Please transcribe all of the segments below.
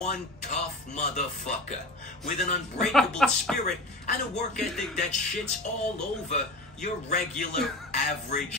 One tough motherfucker with an unbreakable spirit and a work ethic that shits all over your regular average.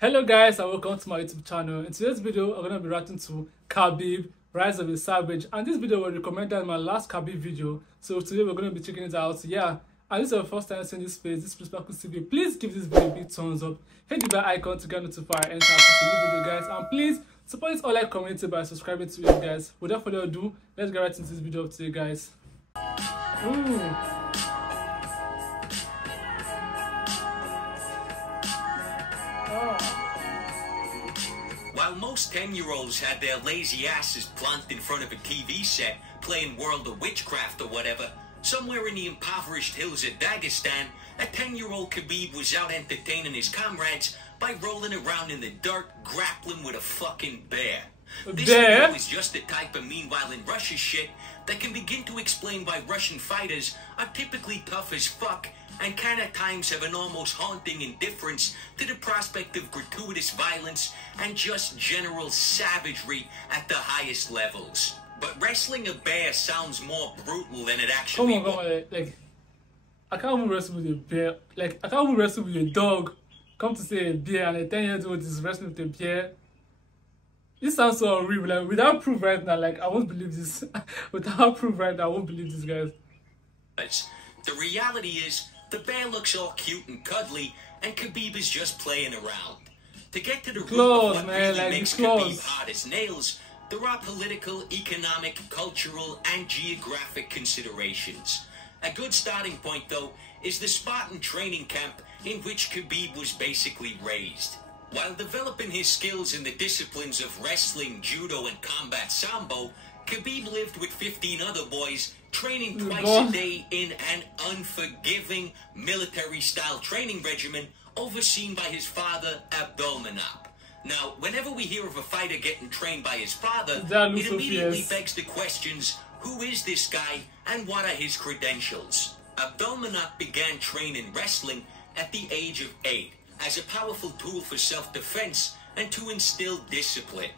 Hello guys and welcome to my YouTube channel. In today's video I'm going to be reacting to Khabib Rise of a Savage, and this video was recommended in my last Khabib video, so today we're going to be checking it out. Yeah, and this is your first time seeing this face, this perspective video, please give this video a big thumbs up, hit the bell icon to get notified and start to new video guys, and please support this online community by subscribing to it guys. Without further ado, let's get right into this video today guys. While most 10-year-olds had their lazy asses planted in front of a TV set playing World of Witchcraft or whatever, somewhere in the impoverished hills of Dagestan, a 10-year-old Khabib was out entertaining his comrades by rolling around in the dirt, grappling with a fucking bear. This video is just the type of meanwhile in Russia shit that can begin to explain why Russian fighters are typically tough as fuck and can at times have an almost haunting indifference to the prospect of gratuitous violence and just general savagery at the highest levels. But wrestling a bear sounds more brutal than it actually Come on, like, I can't even wrestle with a bear. Like, I can't even wrestle with a dog. Come to say a bear, and a 10-year-old is wrestling with a bear. This sounds so horrible. Like, without proof right now, like, I won't believe this. Without proof right now, I won't believe this, guys. The reality is, the bear looks all cute and cuddly, and Khabib is just playing around. To get to the root of what really makes Khabib hard as nails, there are political, economic, cultural, and geographic considerations. A good starting point, though, is the Spartan training camp in which Khabib was basically raised. While developing his skills in the disciplines of wrestling, judo, and combat sambo, Khabib lived with 15 other boys, training twice a day in an unforgiving military-style training regimen overseen by his father, Abdulmanap. Now, whenever we hear of a fighter getting trained by his father, it immediately begs the questions, who is this guy and what are his credentials? Abdulmanap began training wrestling at the age of 8 as a powerful tool for self-defense and to instill discipline.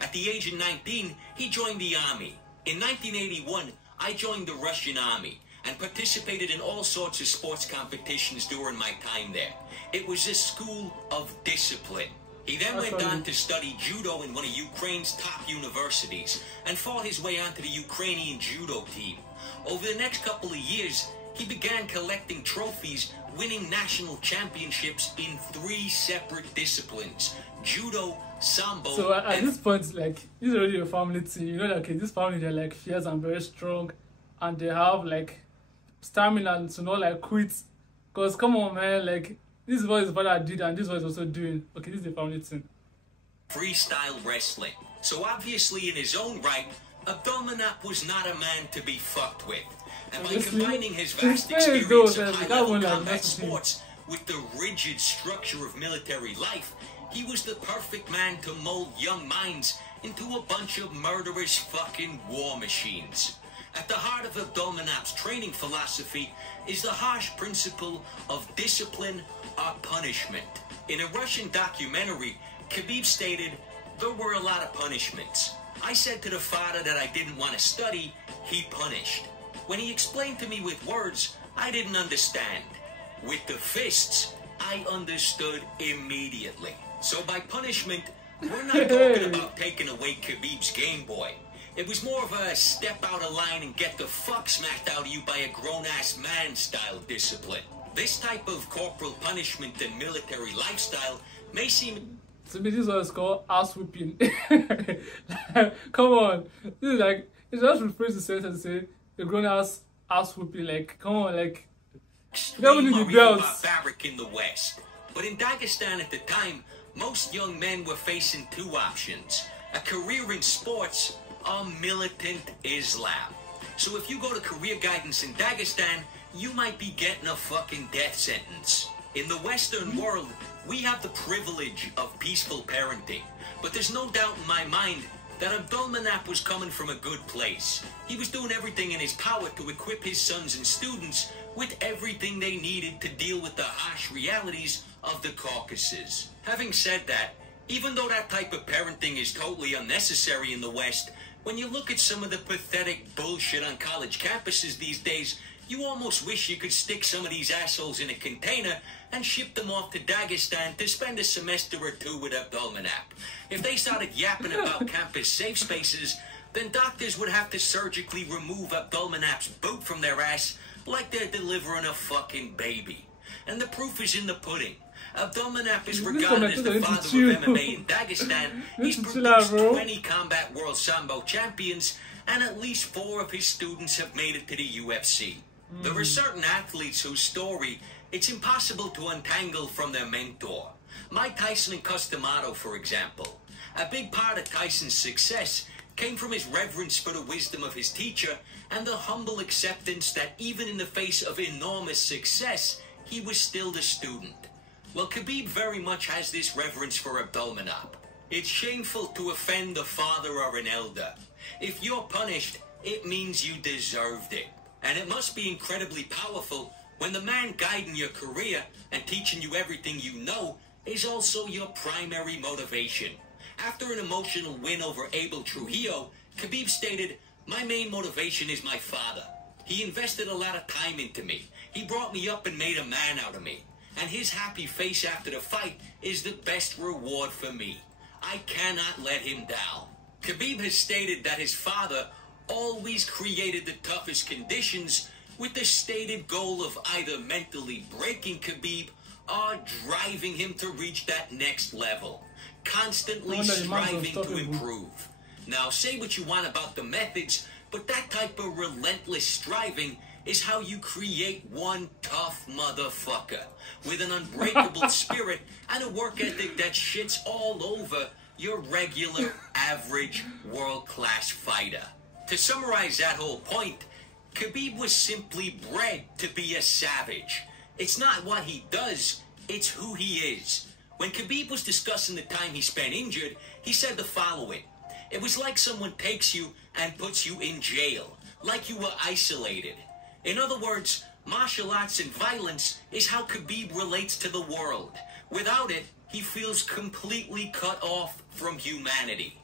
At the age of 19, he joined the army. In 1981, I joined the Russian army and participated in all sorts of sports competitions during my time there. It was a school of discipline. He then went on to study judo in one of Ukraine's top universities and fought his way onto the Ukrainian judo team. Over the next couple of years, he began collecting trophies, winning national championships in 3 separate disciplines: judo, sambo. So at this point, like, this is already a family team. You know, like, okay, this family, they're like fierce and very strong, and they have like stamina to not like quit. Cause come on, man, like, this is what his father did, and this is what he's also doing. Okay, this is the family team. Freestyle wrestling. So obviously, in his own right, Abdulmanap was not a man to be fucked with. And by combining his vast experience of high-level combat sports with the rigid structure of military life, he was the perfect man to mold young minds into a bunch of murderous fucking war machines. At the heart of Abdulmanap's training philosophy is the harsh principle of discipline or punishment. In a Russian documentary, Khabib stated, "There were a lot of punishments. I said to the father that I didn't want to study, he punished. When he explained to me with words, I didn't understand. With the fists, I understood immediately." So by punishment, we're not talking about taking away Khabib's Game Boy. It was more of a step out of line and get the fuck smacked out of you by a grown-ass man style discipline. This type of corporal punishment and military lifestyle may seem... To me, this was called ass whipping. Come on. This is like, it's just rephrase the sentence and say, a grown-ass ass whipping. Like, come on, like, extreme or even barbaric in the West. But in Dagestan at the time, most young men were facing 2 options: a career in sports or militant Islam. So if you go to career guidance in Dagestan, you might be getting a fucking death sentence. In the Western world, we have the privilege of peaceful parenting, but there's no doubt in my mind that Abdulmanap was coming from a good place. He was doing everything in his power to equip his sons and students with everything they needed to deal with the harsh realities of the Caucasus. Having said that, Even though that type of parenting is totally unnecessary in the West, When you look at some of the pathetic bullshit on college campuses these days, you almost wish you could stick some of these assholes in a container and ship them off to Dagestan to spend a semester or two with Abdulmanap. If they started yapping about campus safe spaces, then doctors would have to surgically remove Abdulmanap's boot from their ass like they're delivering a fucking baby. And the proof is in the pudding. Abdulmanap is regarded as the father of MMA in Dagestan. He's produced 20 Combat World Sambo champions, and at least 4 of his students have made it to the UFC. There are certain athletes whose story it's impossible to untangle from their mentor. Mike Tyson and Customato, for example. A big part of Tyson's success came from his reverence for the wisdom of his teacher and the humble acceptance that even in the face of enormous success, he was still the student. Well, Khabib very much has this reverence for Abdulmanap. It's shameful to offend a father or an elder. If you're punished, it means you deserved it. And it must be incredibly powerful when the man guiding your career and teaching you everything you know is also your primary motivation. After an emotional win over Abel Trujillo, Khabib stated, "My main motivation is my father. He invested a lot of time into me. He brought me up and made a man out of me. And his happy face after the fight is the best reward for me. I cannot let him down." Khabib has stated that his father always created the toughest conditions with the stated goal of either mentally breaking Khabib or driving him to reach that next level, constantly striving to improve. Now, say what you want about the methods, but that type of relentless striving is how you create one tough motherfucker with an unbreakable spirit and a work ethic that shits all over your regular, average, world-class fighter. To summarize that whole point, Khabib was simply bred to be a savage. It's not what he does, it's who he is. When Khabib was discussing the time he spent injured, he said the following: "It was like someone takes you and puts you in jail, like you were isolated." In other words, martial arts and violence is how Khabib relates to the world. Without it, he feels completely cut off from humanity.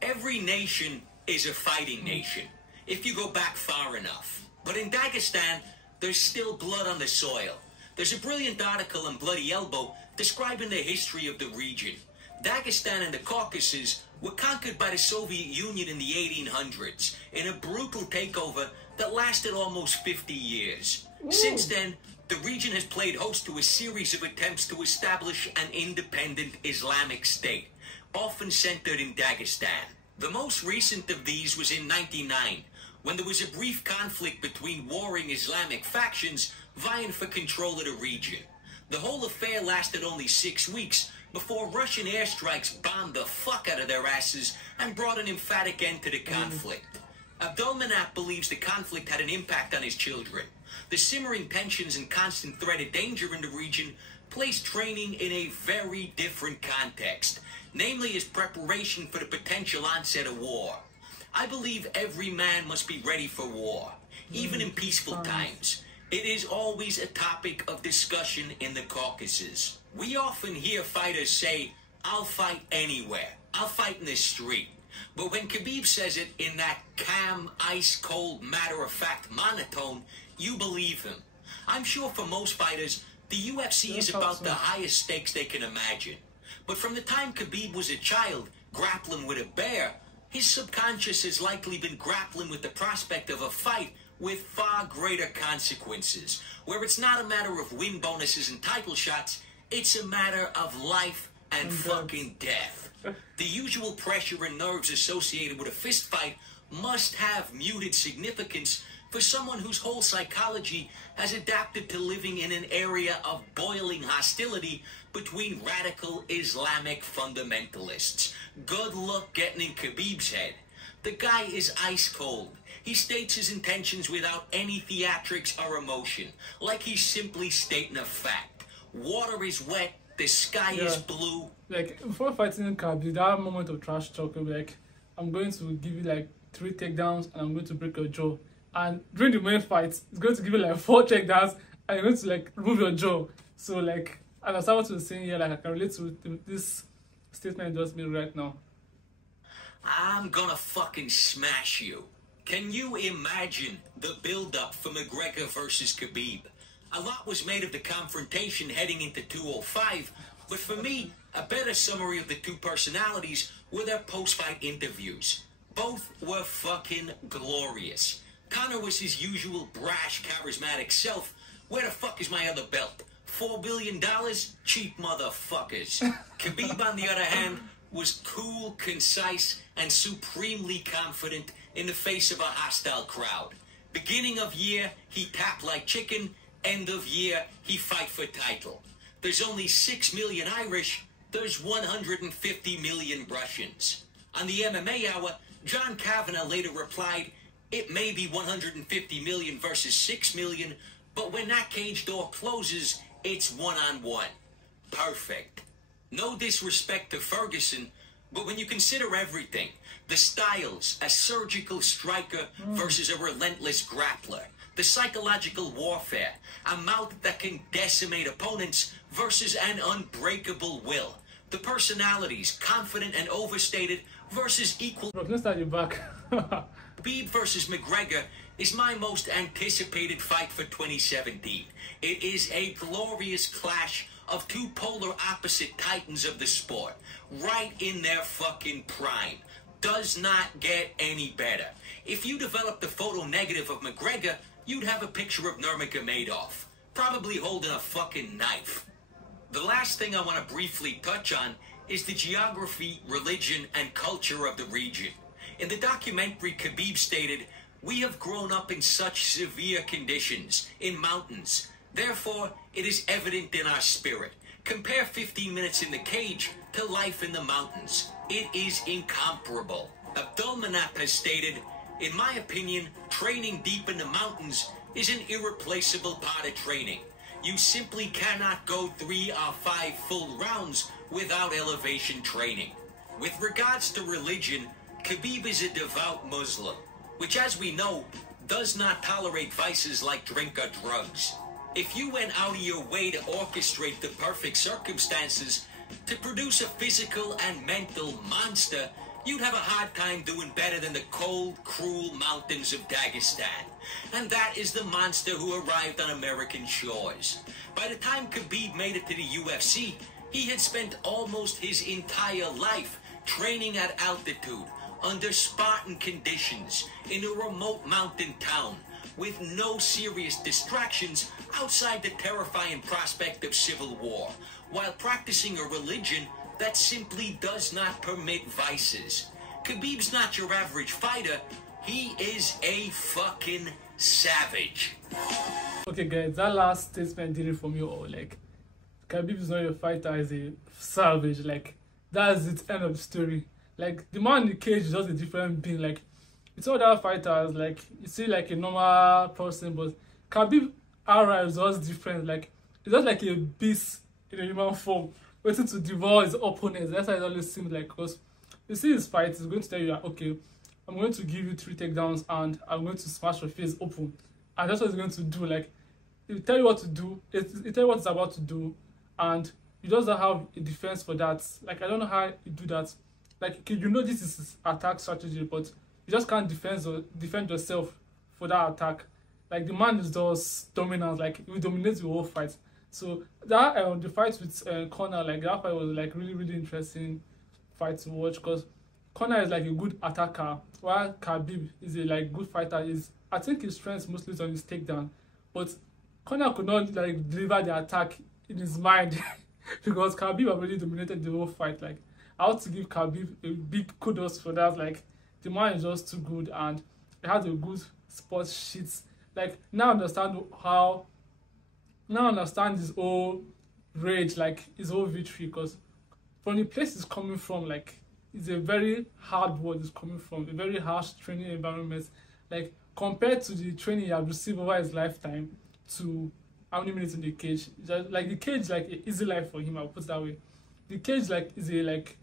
Every nation is a fighting nation, if you go back far enough. But in Dagestan, there's still blood on the soil. There's a brilliant article on Bloody Elbow describing the history of the region. Dagestan and the Caucasus were conquered by the Soviet Union in the 1800s in a brutal takeover that lasted almost 50 years. Since then, the region has played host to a series of attempts to establish an independent Islamic state, often centered in Dagestan. The most recent of these was in 1999, when there was a brief conflict between warring Islamic factions vying for control of the region. The whole affair lasted only 6 weeks before Russian airstrikes bombed the fuck out of their asses and brought an emphatic end to the conflict. Abdulmanap believes the conflict had an impact on his children. The simmering tensions and constant threat of danger in the region placed training in a very different context, namely as preparation for the potential onset of war. I believe every man must be ready for war, even in peaceful times. It is always a topic of discussion in the Caucasus. We often hear fighters say, "I'll fight anywhere. I'll fight in the street." But when Khabib says it in that calm, ice-cold, matter-of-fact monotone, you believe him. I'm sure for most fighters, the UFC is about the highest stakes they can imagine. But from the time Khabib was a child, grappling with a bear, his subconscious has likely been grappling with the prospect of a fight with far greater consequences, where it's not a matter of win bonuses and title shots, it's a matter of life and fucking death. The usual pressure and nerves associated with a fist fight must have muted significance for someone whose whole psychology has adapted to living in an area of boiling hostility between radical Islamic fundamentalists. Good luck getting in Khabib's head. The guy is ice cold. He states his intentions without any theatrics or emotion, like he's simply stating a fact. Water is wet, the sky is blue. Like, before fighting Khabib, that moment of trash talk, like, I'm going to give you like 3 takedowns and I'm going to break your jaw. And during the main fight, it's going to give you like 4 takedowns and you're going to like remove your jaw. So like, and that's what you're saying here, like I can relate to this statement you just made right now. I'm gonna fucking smash you. Can you imagine the build-up for McGregor versus Khabib? A lot was made of the confrontation heading into 205, but for me, a better summary of the two personalities were their post-fight interviews. Both were fucking glorious. Conor was his usual brash, charismatic self. Where the fuck is my other belt? $4 billion? Cheap motherfuckers. Khabib, on the other hand, was cool, concise, and supremely confident in the face of a hostile crowd. Beginning of year, he tap like chicken. End of year, he fight for title. There's only 6 million Irish. There's 150 million Russians. On the MMA Hour, John Kavanagh later replied, it may be 150 million versus 6 million, but when that cage door closes, it's one-on-one. Perfect. No disrespect to Ferguson, but when you consider everything, the styles, a surgical striker versus a relentless grappler, the psychological warfare, a mouth that can decimate opponents versus an unbreakable will, the personalities, confident and overstated versus equal. Bro, let's start you back. Khabib versus McGregor is my most anticipated fight for 2017. It is a glorious clash of two polar opposite titans of the sport, right in their fucking prime. Does not get any better. If you developed a photo negative of McGregor, you'd have a picture of Nurmagomedov, probably holding a fucking knife. The last thing I want to briefly touch on is the geography, religion, and culture of the region. In the documentary, Khabib stated, we have grown up in such severe conditions, in mountains. Therefore, it is evident in our spirit. Compare 15 minutes in the cage to life in the mountains. It is incomparable. Abdulmanap has stated, in my opinion, training deep in the mountains is an irreplaceable part of training. You simply cannot go 3 or 5 full rounds without elevation training. With regards to religion, Khabib is a devout Muslim, which, as we know, does not tolerate vices like drink or drugs. If you went out of your way to orchestrate the perfect circumstances to produce a physical and mental monster, you'd have a hard time doing better than the cold, cruel mountains of Dagestan. And that is the monster who arrived on American shores. By the time Khabib made it to the UFC, he had spent almost his entire life training at altitude, under Spartan conditions, in a remote mountain town, with no serious distractions outside the terrifying prospect of civil war, while practicing a religion that simply does not permit vices. Khabib's not your average fighter. He is a fucking savage. Okay guys, that last statement did it for me all. Like, Khabib is not your fighter, he's a savage. Like, that's it, end of the story. Like, the man in the cage is just a different being. Like, it's all that fighters, like, you see like a normal person, but Khabib arrives just different. Like, it's just like a beast in a human form, waiting to devour his opponents. That's how it always seems like. Because you see his fight, he's going to tell you that, okay, I'm going to give you 3 takedowns and I'm going to smash your face open. And that's what he's going to do. Like, he'll tell you what to do, he'll tell you what he's about to do, and you just don't have a defense for that. Like, I don't know how you do that. Like, you know this is his attack strategy, but you just can't defend yourself for that attack. Like, the man is just dominant. Like, he dominates the whole fight. So that the fight with Conor, like, that fight was like really interesting fight to watch, because Conor is like a good attacker, while Khabib is a like good fighter. I think his strength mostly is on his takedown, but Conor could not like deliver the attack in his mind because Khabib already dominated the whole fight. Like, I have to give Khabib a big kudos for that. Like, the man is just too good, and he has a good sports sheets. Like, now I understand his whole rage, like his whole victory, because from the place he's coming from, like, it's a very hard world he's coming from, a very harsh training environment. Like, compared to the training he has received over his lifetime to how many minutes in the cage, just, like, the cage like an easy life for him, I'll put it that way. The cage like is a like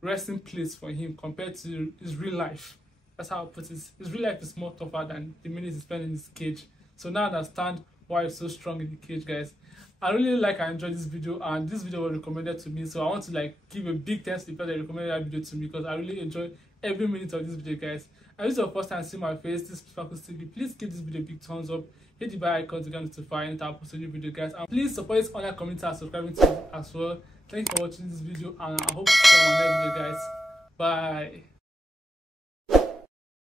resting place for him compared to his real life. That's how I put it. His real life is more tougher than the minutes he spent in his cage. So now I understand why he's so strong in the cage, guys. I really I enjoyed this video, and this video was recommended to me, so I want to like give a big thanks to the people that recommended that video to me, because I really enjoy every minute of this video, guys. And if this is your first time seeing my face, this is Sparkles TV, please give this video a big thumbs up, hit the bell icon to get notified anytime I post a new video, guys. And please support this online community and subscribing to it as well. Thank you for watching this video, and I hope to see you on my next video, guys. Bye.